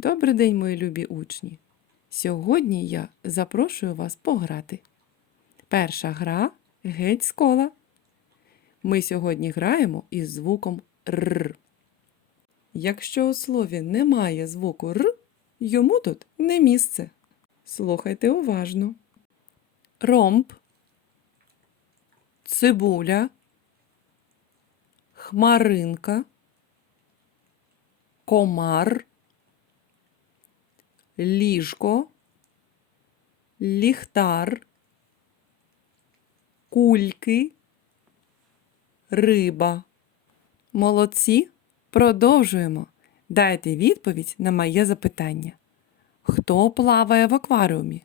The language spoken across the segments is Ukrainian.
Добрий день, мої любі учні! Сьогодні я запрошую вас пограти. Перша гра геть з кола. Ми сьогодні граємо із звуком Р. Якщо у слові немає звуку Р, йому тут не місце. Слухайте уважно. Ромб, цибуля, хмаринка, комар, ліжко, ліхтар, кульки, риба. Молодці. Продовжуємо. Дайте відповідь на моє запитання. Хто плаває в акваріумі?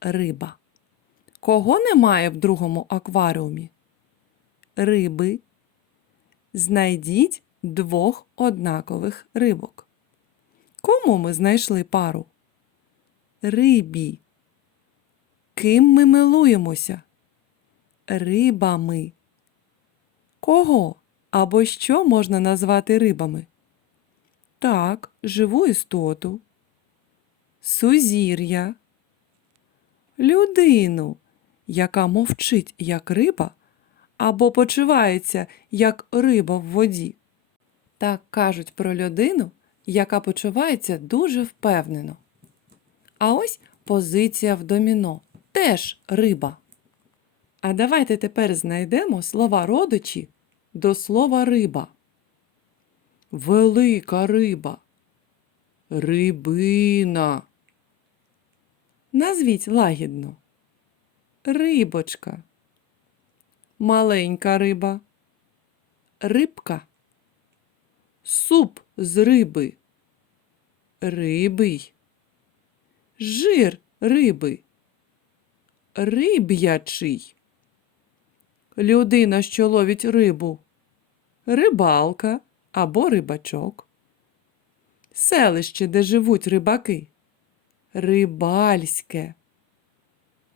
Риба. Кого немає в другому акваріумі? Риби. Знайдіть двох однакових рибок. Кому ми знайшли пару? Рибі. Ким ми милуємося? Рибами. Кого або що можна назвати рибами? Так, живу істоту. Сузір'я. Людину, яка мовчить як риба, або почувається як риба в воді. Так кажуть про людину, яка почувається дуже впевнено. А ось позиція в доміно теж риба. А давайте тепер знайдемо слова родичі до слова риба. Велика риба. Рибина. Назвіть лагідно. Рибочка. Маленька риба. Рибка. Суп з риби. Рибий. Жир риби. Риб'ячий. Людина, що ловить рибу. Рибалка або рибачок. Селище, де живуть рибаки. Рибальське.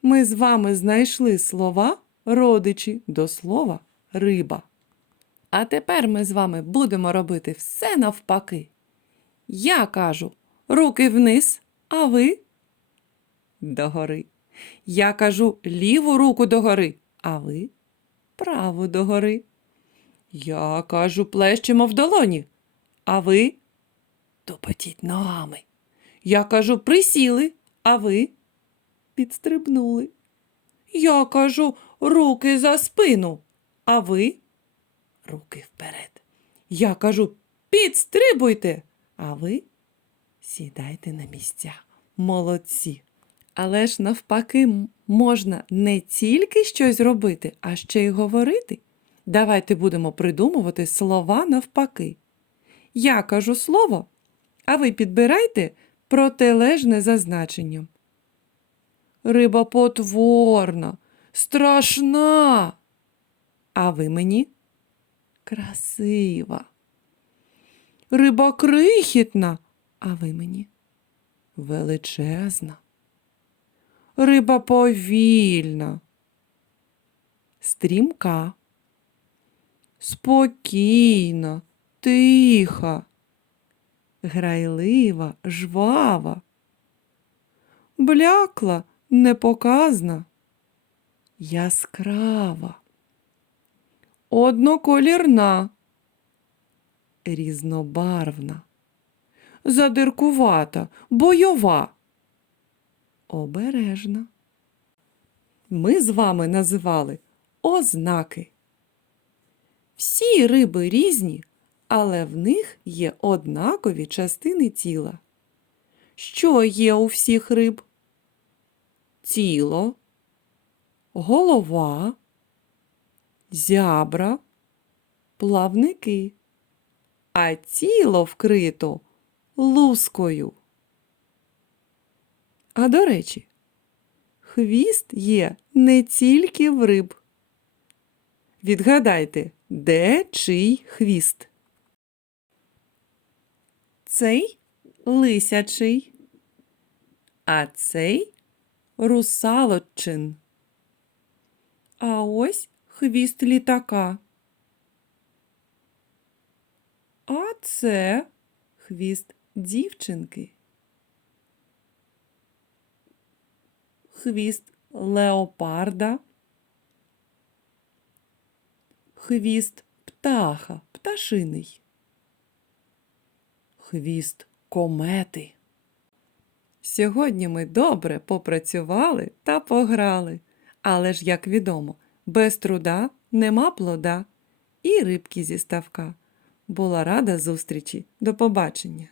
Ми з вами знайшли слова родичі до слова риба. А тепер ми з вами будемо робити все навпаки. Я кажу руки вниз, а ви догори. Я кажу ліву руку догори, а ви праву догори. Я кажу плещемо в долоні, а ви тупотіть ногами. Я кажу присіли, а ви підстрибнули. Я кажу руки за спину, а ви руки вперед. Я кажу підстрибуйте, а ви сідайте на місця. Молодці. Але ж навпаки можна не тільки щось робити, а ще й говорити. Давайте будемо придумувати слова навпаки. Я кажу слово, а ви підбирайте протилежне за значенням. Риба потворна, страшна. А ви мені красива. Риба крихітна, а ви мені величезна. Риба повільна, стрімка, спокійна, тиха, грайлива, жвава, блякла, непоказна, яскрава, одноколірна, різнобарвна, задиркувата, бойова, обережна. Ми з вами називали ознаки. Всі риби різні, але в них є однакові частини тіла. Що є у всіх риб? Тіло, голова, зябра, плавники, а тіло вкрито лускою. А до речі, хвіст є не тільки в риб. Відгадайте, де чий хвіст? Цей лисячий, а цей русалочин. А ось хвіст літака. А це хвіст дівчинки. Хвіст леопарда. Хвіст птаха, пташиний. Хвіст комети. Сьогодні ми добре попрацювали та пограли. Але ж, як відомо, без труда нема плода і рибки зі ставка. Була рада зустрічі. До побачення!